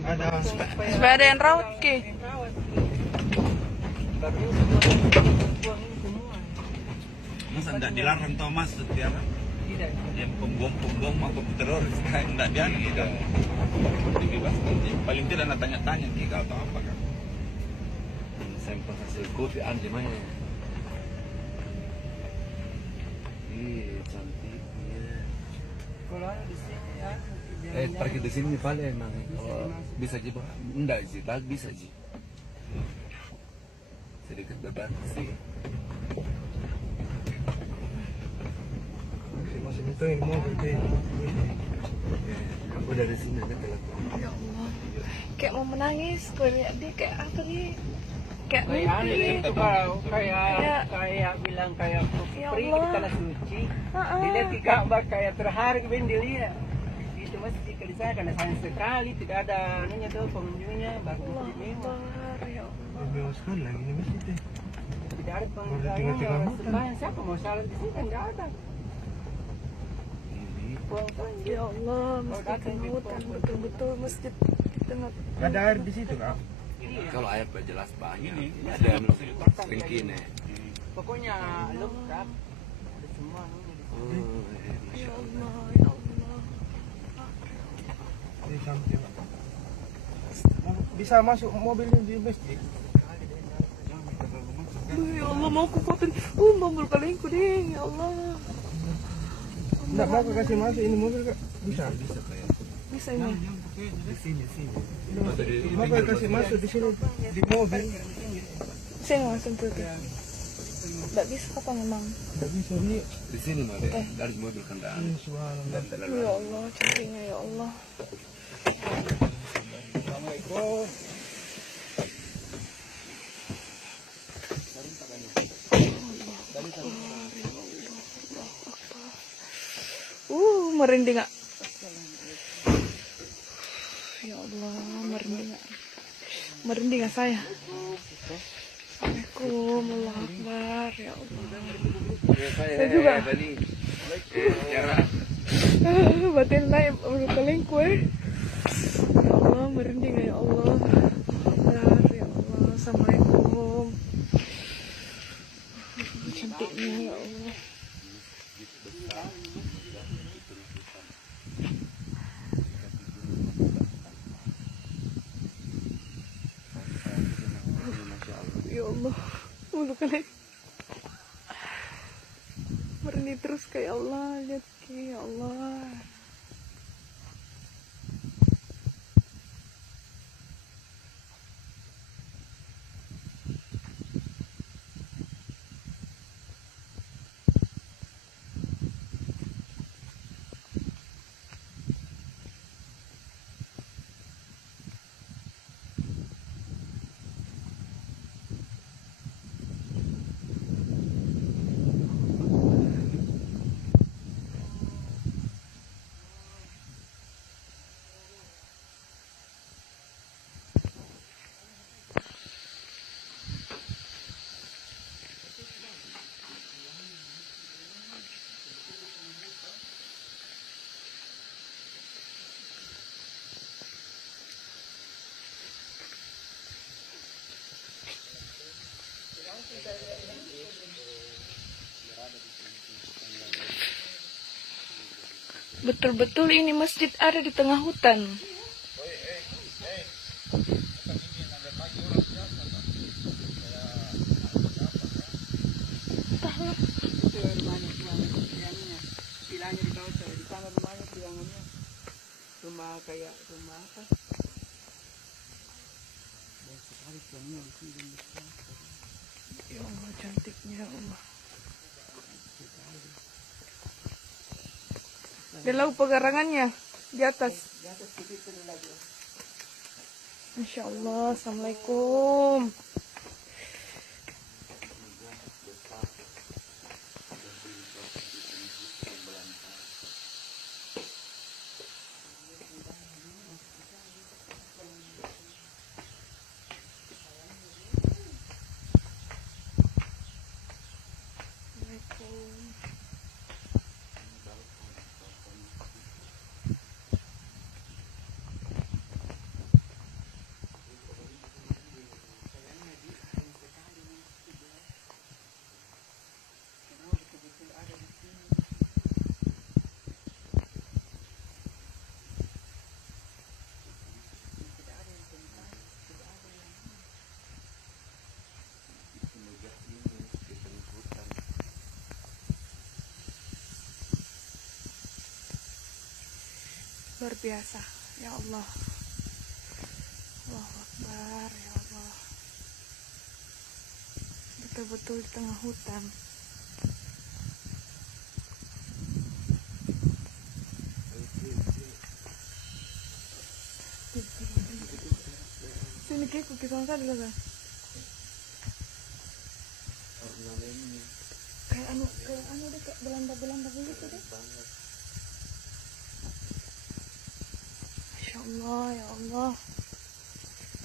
Ada. Supaya ada yang rawat ke. Masa tidak dilarang Thomas setiap yang pembom atau teroris tidak dianu gitu. Dibebaskan. Paling tidak nak tanya-tanya kita atau apa kan. Sampel hasil kopi anda mana? Ih, cantiknya. Kalau ada di sini ya. Pergi di sini paling emang. Kalau bisa sih, enggak sih, tak bisa sih. Sedikit beban sih. Masih itu yang mau pergi. Aku dari sini ada telepon. Ya Allah, kayak mau menangis, gue lihat dia kayak apa nih? Kayak Kayak aneh mimpi. itu kalau Ya. kayak bilang kayak Ya pergi Allah. di tanah suci. Ha-ha. Dilihat di Ka'bah kayak terharu ben dilihat. Itu masih di sana karena sayang sekali tidak ada anunya tuh pengunjungnya baru Allah di mewah. Akbar, ya Allah. Mewah sekali lagi ini masjidnya. Tidak ada Oh, pengunjungnya tengah-tengah kan? orang sembahyang siapa mau salat di sini kan tidak ada. Buang saja. Ya Allah, masjid tengah hutan, betul-betul masjid di tengah. Ada air di situ kak? Kalau air jelas banyak. Ada yang ringkine. Pokoknya lengkap. Ada semua anunya di sini. Oh, Ya Allah, ya Allah. Di samping. Bisa masuk mobilnya di masjid. Ya Allah, mau kupatin. Mobil kalengku deh, ya Allah. Enggak mau kak kasih masuk ini mobil kak? Bisa. bisa kayak Bisa ini. di sini. Mau kak kasih masuk di sini di mobil? Saya nggak langsung tuh. Nggak bisa apa memang. Enggak bisa nih. Di sini mah deh, dari mobil kendaraan. Subhanallah. Ya Allah, cantiknya ya Allah. Assalamualaikum. Merinding nggak? Ya Allah, merinding nggak? Merinding nggak saya? Assalamualaikum, Allah Akbar, ya Allah. Saya juga. Batin naik berkeling kue. Ya Allah, merinding ya Allah. Akbar, ya Allah. Assalamualaikum. Cantiknya ya Allah. Ya Allah, mulu kali merinding terus kayak Allah, lihat ya Allah. Betul-betul ini masjid ada di tengah hutan. Entahlah. Itu rumahnya bilangnya di bawah di sana rumahnya bilangannya rumah kayak rumah apa? Banyak sekali bilangnya di sini. Ya Allah, cantiknya ya Allah. Di laut pegarangannya di atas. Di atas itu lagi. Masya Allah, Assalamualaikum. luar biasa. Ya Allah. Allahu Akbar, ya Allah. Betul-betul di tengah hutan. Sini kayak kisah dulu kan. Kayak anu deh, kayak Belanda begitu deh. Masya Allah, ya Allah.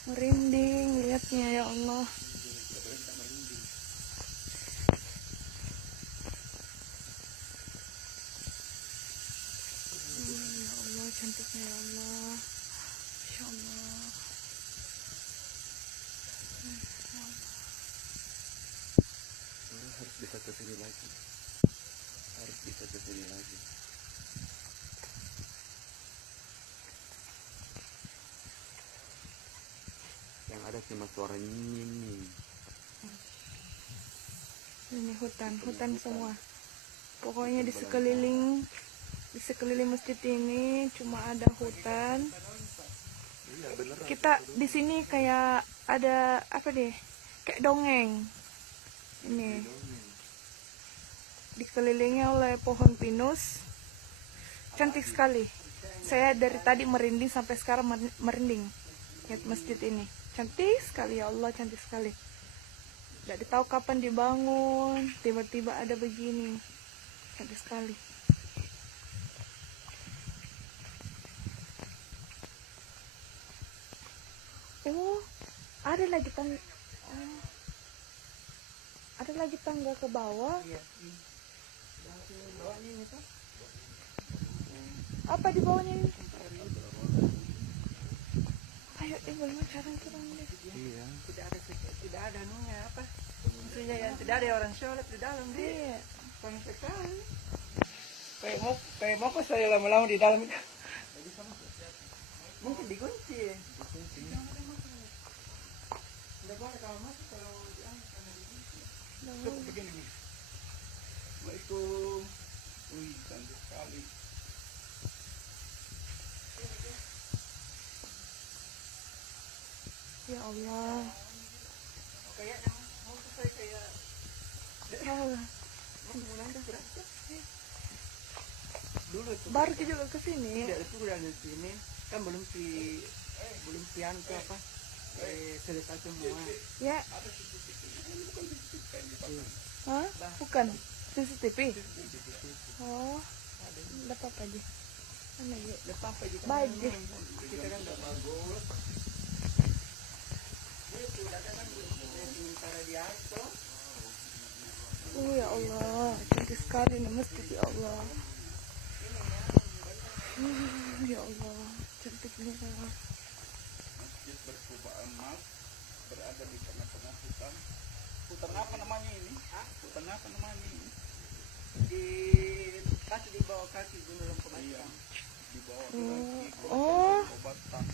Merinding lihatnya, ya Allah. Ya Allah, cantiknya ya Allah. Masya Allah. Harus bisa ke sini lagi. Harus bisa ke sini lagi. Yang ada cuma suara nying. Ini hutan semua. Pokoknya di sekeliling masjid ini cuma ada hutan. Kita di sini kayak ada apa deh? Kayak dongeng. Ini dikelilingi oleh pohon pinus. Cantik sekali. Saya dari tadi merinding sampai sekarang merinding. Lihat masjid ini. Cantik sekali, ya Allah, cantik sekali. Tidak tahu kapan dibangun, tiba-tiba ada begini. Cantik sekali. Oh, ada lagi tangga. Oh, ada lagi tangga ke bawah. Iya. Yang di bawahnya ini tuh. Apa di bawahnya ini? Ayo, bagaimana cara turun deh? Iya. Tidak ada nunya apa? Maksudnya yang tidak ada orang sholat di dalam dia. Iya. Keren sekali. Kayak mau kok saya lama-lama di dalam itu. Mungkin dikunci. Tidak boleh kalau masuk kalau diangkat karena dikunci. Coba begini nih. Assalamualaikum. Wih, cantik sekali. Ya Allah. Kayaknya mau saya kayak Oh, mulai berapa? Dulu itu baru juga ke sini. tidak itu udah di sini kan belum pian ke apa selesai semua. Ya. Hah? Bukan. CCTV. Oh. Dapat apa aja? Mana ya? Lepas apa juga Baju. kita kan udah bagus. Itu udah kan sementara di atas. Ya Allah, cantik sekali nih masjid, ya Allah. Ya Allah, cantiknya. Masjid berkubah emas berada di tengah-tengah hutan. Hutan apa namanya ini? Hutan apa namanya ini? Di bawah kaki Gunung Lempeng. Iya, di bawah Oh, Batang.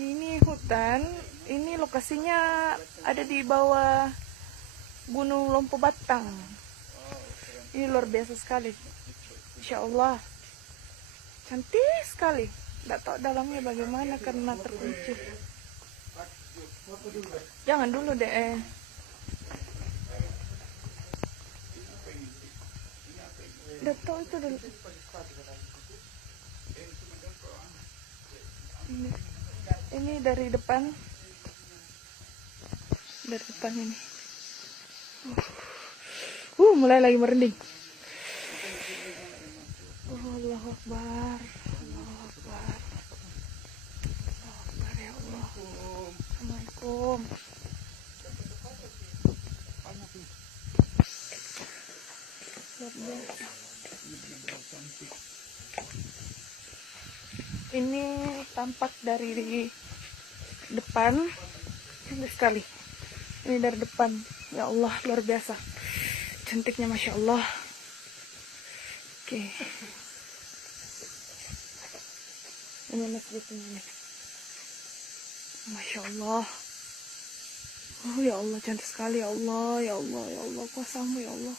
ini hutan. Ini lokasinya ada di bawah Gunung Lompo Batang. Ini luar biasa sekali. Insya Allah. Cantik sekali. Tidak tahu dalamnya bagaimana karena terkunci. Jangan dulu deh. Tidak tahu itu dulu. Ini dari depan. Dari depan ini. Mulai lagi merinding. Allahu Akbar. Allahu Akbar. Allahu Akbar, ya Allah. Assalamualaikum. Luar biasa. Ini tampak dari depan. Cantik sekali. Ini dari depan. Ya Allah, luar biasa. Cantiknya, Masya Allah. Oke. Ini masjid ini. Masya Allah. Oh ya Allah, cantik sekali, ya Allah, ya Allah, ya Allah, kuasamu ya Allah.